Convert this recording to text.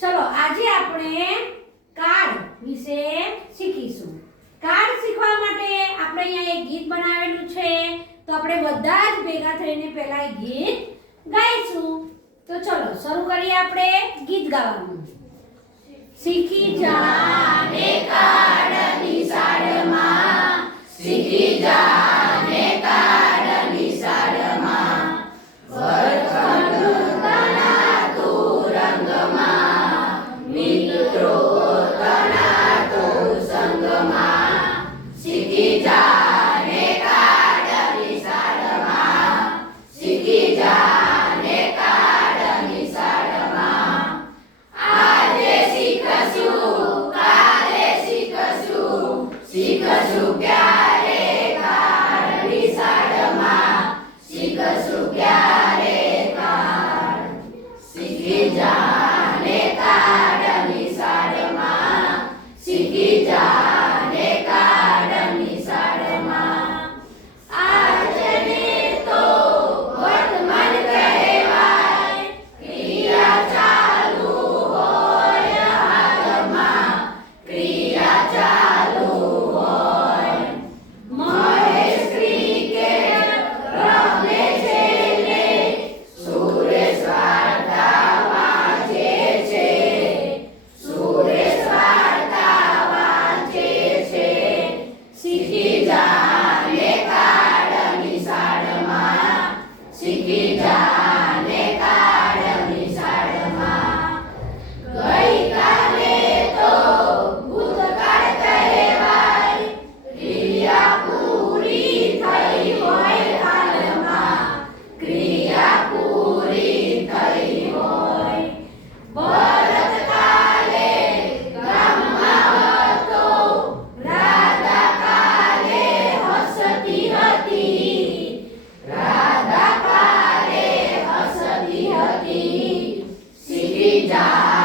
ચલો આજે આપણે કાર્ડ વિશે શીખીશું। કાર્ડ શીખવા માટે આપણે અહીંયા એક ગીત બનાવેલું છે, તો આપણે બધા જ ભેગા થઈને પહેલા એ ગીત ગાઈશું। તો ચલો શરૂ કરીએ આપણે ગીત ગાવાનું। શીખી જાને કાર્ડ નિશાળમાં, શીખી જાને કાર્ડ નિશાળમાં, વર્ગખંડ તણાતું રંગમાં, મિત્રો તણાતું સંગમાં, શીખી જાને કાર્ડ નિશાળમાં, શીખી જાને કાર્ડ નિશાળમાં, આજે શીખશું કાલે શીખશું, શીખશું ક્યારે કાર્ડ નિશાળમાં, શીખશું ક્યારે કાર્ડ, શીખી જાને કાર્ડ નિશાળમાં, શીખી જાને કાર્ડ નિશાળમાં, આજને તો વર્તમાન કહેવાય, ક્રિયા ચાલુ હોય હાલમાં, ક્રિયા ચાલુ હોય, મહેશ ક્રિકેટ રમે છે ને, સુરેશ વાર્તા વાંચે છે, સુરેશ વાર્તા વાંચે છે, શીખી જાને કાર્ડ નિશાળમાં, શીખી જાને કાર્ડ નિશાળમાં, ગઈકાલે તો ભૂતકાળ કહેવાય, ક્રિયા પૂરી થઈ હોય હાલમાં, ક્રિયા પૂરી થઈ હોય, ભરતકાલે ગામમાં હતો, રાધા કાલે હસતી હતી, રાધા કાલે હસતી હતી, શીખી જા